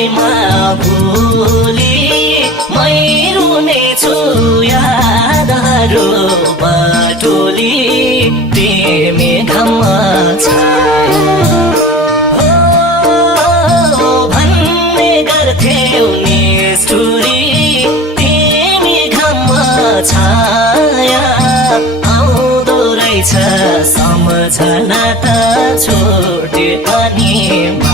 समयमा भुली मै रुनेछु यादहरू बटुली तिमी घममा छाया हो भन्ने गर्थ्यौ निष्ठुरी तिमी घममा छाया आउँदो रहेछ सम्झना त छोटे पनि